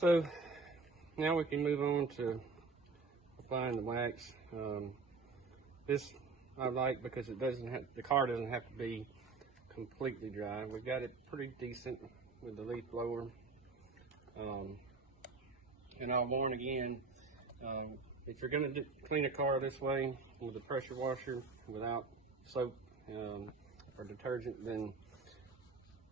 So now we can move on to applying the wax. This I like because it doesn't have, the car doesn't have to be completely dry. We've got it pretty decent with the leaf blower. And I'll warn again, if you're going to clean a car this way with a pressure washer without soap or detergent, then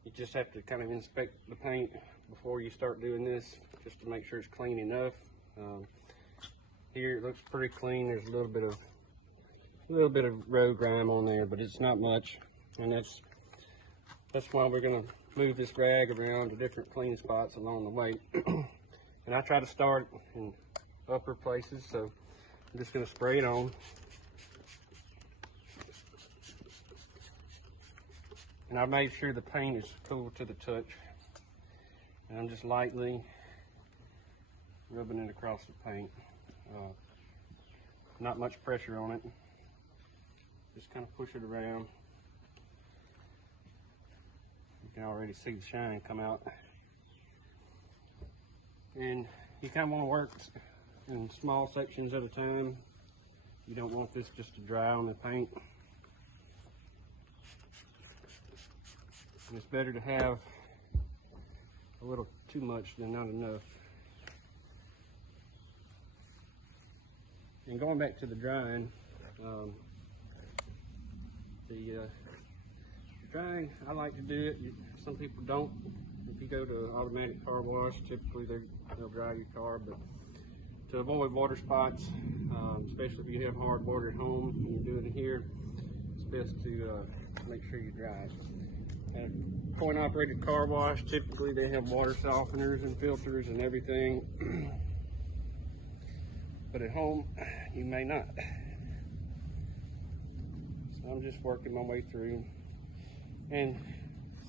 you just have to kind of inspect the paint before you start doing this, just to make sure it's clean enough. Here it looks pretty clean. There's a little bit of road grime on there, but it's not much, and that's why we're going to move this rag around to different clean spots along the way. And I try to start in upper places, so I'm just going to spray it on. And I made sure the paint is cool to the touch. And I'm just lightly rubbing it across the paint. Not much pressure on it. Just kind of push it around. You can already see the shine come out. And you kind of want to work in small sections at a time. You don't want this just to dry on the paint. And it's better to have a little too much than not enough. And going back to the drying, drying, I like to do it. Some people don't. If you go to automatic car wash, typically they'll dry your car, but to avoid water spots, especially if you have hard water at home and you do it in here, it's best to make sure you dry it. At a point-operated car wash, typically they have water softeners and filters and everything, but at home you may not. So I'm just working my way through. And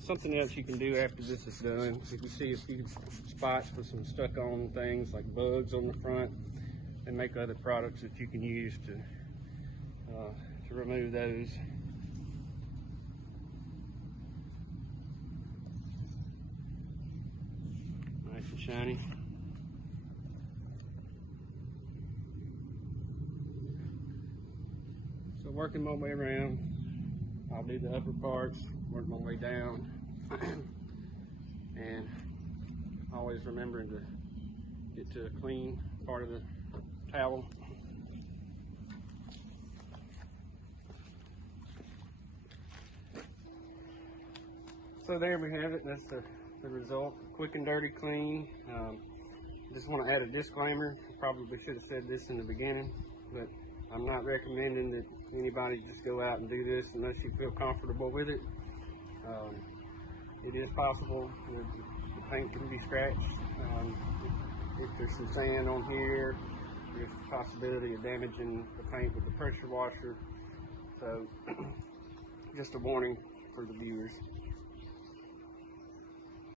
something else you can do after this is done, if you see a few spots with some stuck on things like bugs on the front, and make other products that you can use to remove those. Nice and shiny. So working my way around, I'll do the upper parts, work my way down, and always remembering to get to a clean part of the towel. So there we have it. That's the result. Quick and dirty clean. Just want to add a disclaimer. I probably should have said this in the beginning, but I'm not recommending that anybody just go out and do this unless you feel comfortable with it. It is possible the paint can be scratched. If there's some sand on here, there's the possibility of damaging the paint with the pressure washer. So just a warning for the viewers.